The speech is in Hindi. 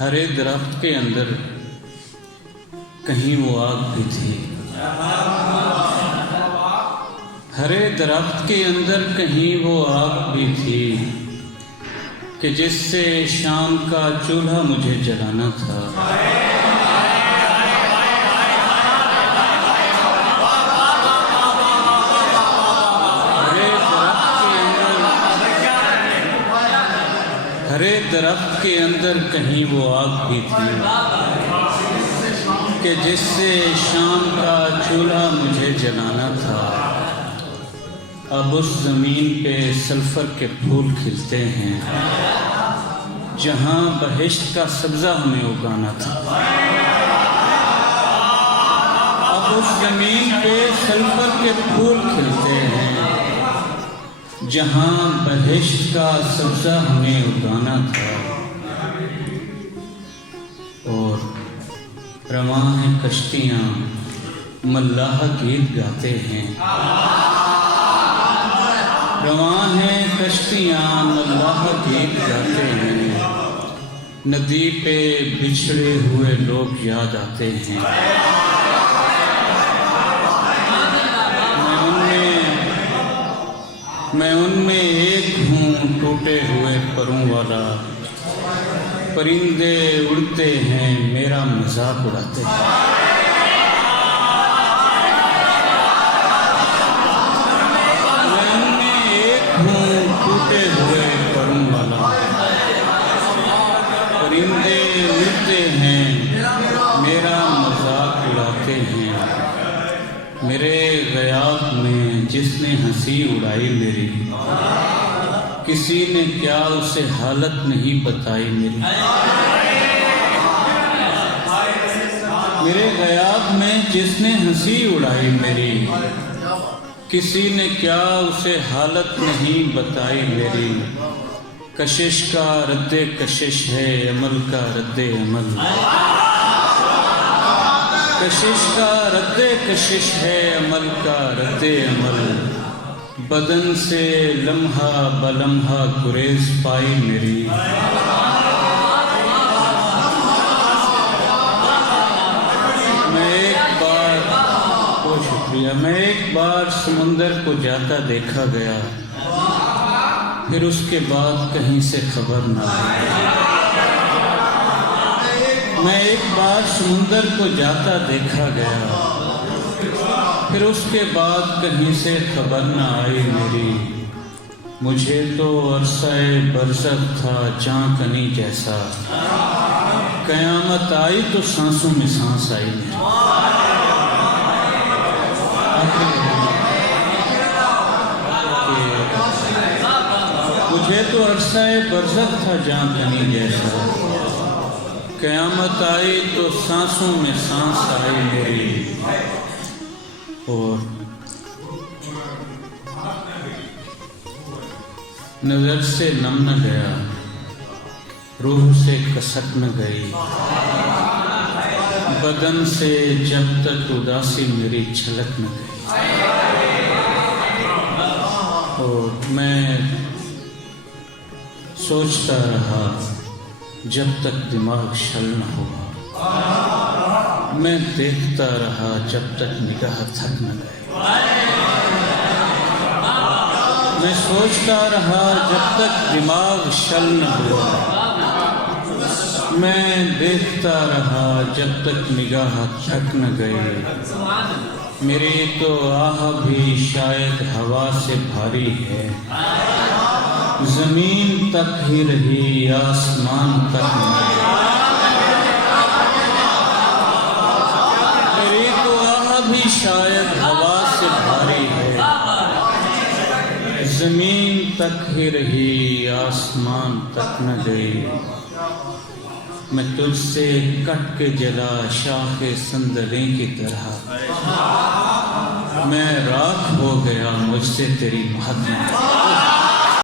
हरे दरख्त के अंदर कहीं वो आग भी थी। हरे दरख्त के अंदर कहीं वो आग भी थी कि जिससे शाम का चूल्हा मुझे जलाना था। हरे दरख्त के अंदर कहीं वो आग भी थी कि जिससे शाम का चूल्हा मुझे जलाना था। अब उस ज़मीन पे सल्फ़र के फूल खिलते हैं जहाँ बहिश्त का सब्ज़ा हमें उगाना था। अब उस ज़मीन पे सल्फ़र के फूल खिलते हैं जहाँ बहिश्त का सब्ज़ा हमें उगाना था। और रवां हैं कश्तियाँ मल्लाह गीत गाते हैं। रवां हैं कश्तियाँ मल्लाह गीत गाते हैं। नदी पे बिछड़े हुए लोग याद आते हैं। मैं उनमें एक हूँ टूटे हुए परों वाला। परिंदे उड़ते हैं मेरा मजाक उड़ाते हैं। मैं उनमें एक हूँ टूटे हुए परों वाला। परिंदे उड़ते हैं मेरा मजाक उड़ाते हैं। मेरे ग़याब में जिसने हंसी उड़ाई मेरी, किसी ने क्या उसे हालत नहीं बताई मेरी। मेरे ग़याब में जिसने हंसी उड़ाई मेरी, किसी ने क्या उसे हालत नहीं बताई मेरी। कशिश का रद्दे कशिश है अमल का रद्दे अमल। कशिश का रद्दे कशिश है अमल का रद्दे अमल। बदन से लम्हा बलम्हा गुरेज पाई मेरी। मैं एक बार समुंदर को जाता देखा गया, फिर उसके बाद कहीं से खबर ना आई। मैं एक बार समुंदर को जाता देखा गया, फिर उसके बाद कहीं से खबर न आई मेरी। मुझे तो अरसाए बरसत था चाँकनी जैसा। क़यामत आई तो सांसों में सांस आई मेरी। मुझे तो अरसाए बरसत था चाँकनी जैसा। क़यामत आई तो सांसों में सांस आई मेरी। और नज़र से नम न गया, रूह से कसक न गई। बदन से जब तक उदासी मेरी छलक न गई। और मैं सोचता रहा जब तक दिमाग शल न हुआ। मैं देखता रहा जब तक निगाह थक न गई। मैं सोचता रहा जब तक दिमाग शल न हुआ। मैं देखता रहा जब तक निगाह थक न गई। मेरी तो आह भी शायद हवा से भारी है। ज़मीन तक ही रही आसमान तक नहीं। मेरी तो आह भी शायद हवा से भारी है। ज़मीन तक ही रही आसमान तक न गई। मैं तुझसे कट के जला शाखे संदले की तरह। मैं राख हो गया मुझसे तेरी महक न।